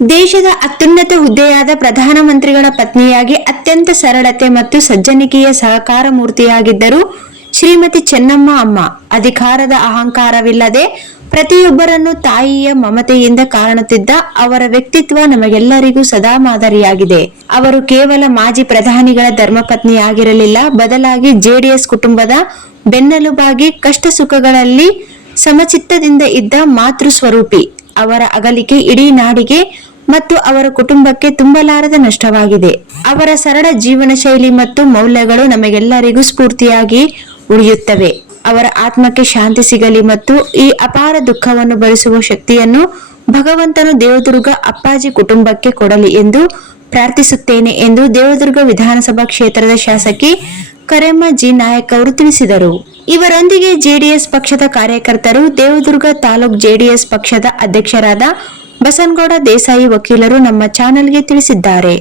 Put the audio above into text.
ದೇಶದ ಅತ್ಯುನ್ನತ ಹುದ್ದೆಯಾದ ಪ್ರಧಾನಮಂತ್ರಿಗಳ ಪತ್ನಿಯಾಗಿ ಅತ್ಯಂತ ಸರಳತೆ ಮತ್ತು ಸಜ್ಜನಿಕೆಯ ಸಹಕಾರ ಮೂರ್ತಿಯಾಗಿದ್ದರು ಶ್ರೀಮತಿ ಚೆನ್ನಮ್ಮ ಅಮ್ಮ. ಅಧಿಕಾರದ ಅಹಂಕಾರವಿಲ್ಲದೆ ಪ್ರತಿಯೊಬ್ಬರನ್ನು ತಾಯಿಯ ಮಮತೆಯಿಂದ ಕಾಣುತ್ತಿದ್ದ ಅವರ ವ್ಯಕ್ತಿತ್ವ ನಮಗೆಲ್ಲರಿಗೂ ಸದಾ ಮಾದರಿಯಾಗಿದೆ. ಅವರು ಕೇವಲ ಮಾಜಿ ಪ್ರಧಾನಿಗಳ ಧರ್ಮಪತ್ನಿಯಾಗಿರಲಿಲ್ಲ, ಬದಲಾಗಿ ಜೆಡಿಎಸ್ ಕುಟುಂಬದ ಬೆನ್ನೆಲುಬಾಗಿ ಕಷ್ಟ ಸುಖಗಳಲ್ಲಿ ಸಮಚಿತ್ತದಿಂದ ಇದ್ದ ಮಾತೃ ಸ್ವರೂಪಿ. ಅವರ ಅಗಲಿಕೆ ಇಡೀ ನಾಡಿಗೆ ಮತ್ತು ಅವರ ಕುಟುಂಬಕ್ಕೆ ತುಂಬಲಾರದ ನಷ್ಟವಾಗಿದೆ. ಅವರ ಸರಳ ಜೀವನ ಶೈಲಿ ಮತ್ತು ಮೌಲ್ಯಗಳು ನಮಗೆಲ್ಲರಿಗೂ ಸ್ಫೂರ್ತಿಯಾಗಿ ಉಳಿಯುತ್ತವೆ. ಅವರ ಆತ್ಮಕ್ಕೆ ಶಾಂತಿ ಸಿಗಲಿ ಮತ್ತು ಈ ಅಪಾರ ದುಃಖವನ್ನು ಭರಿಸುವ ಶಕ್ತಿಯನ್ನು ಭಗವಂತನು ದೇವದುರ್ಗ ಅಪ್ಪಾಜಿ ಕುಟುಂಬಕ್ಕೆ ಕೊಡಲಿ ಎಂದು ಪ್ರಾರ್ಥಿಸುತ್ತೇನೆ ಎಂದು ದೇವದುರ್ಗ ವಿಧಾನಸಭಾ ಕ್ಷೇತ್ರದ ಶಾಸಕಿ ಕರೆಮ್ಮ ಜಿ ನಾಯಕ್ ಅವರು ತಿಳಿಸಿದರು. ಇವರೊಂದಿಗೆ ಜೆಡಿಎಸ್ ಪಕ್ಷದ ಕಾರ್ಯಕರ್ತರು, ದೇವದುರ್ಗ ತಾಲೂಕ್ ಜೆಡಿಎಸ್ ಪಕ್ಷದ ಅಧ್ಯಕ್ಷರಾದ ಬಸನಗೌಡ ದೇಸಾಯಿ ವಕೀಲರು ನಮ್ಮ ಚಾನೆಲ್ಗೆ ತಿಳಿಸಿದ್ದಾರೆ.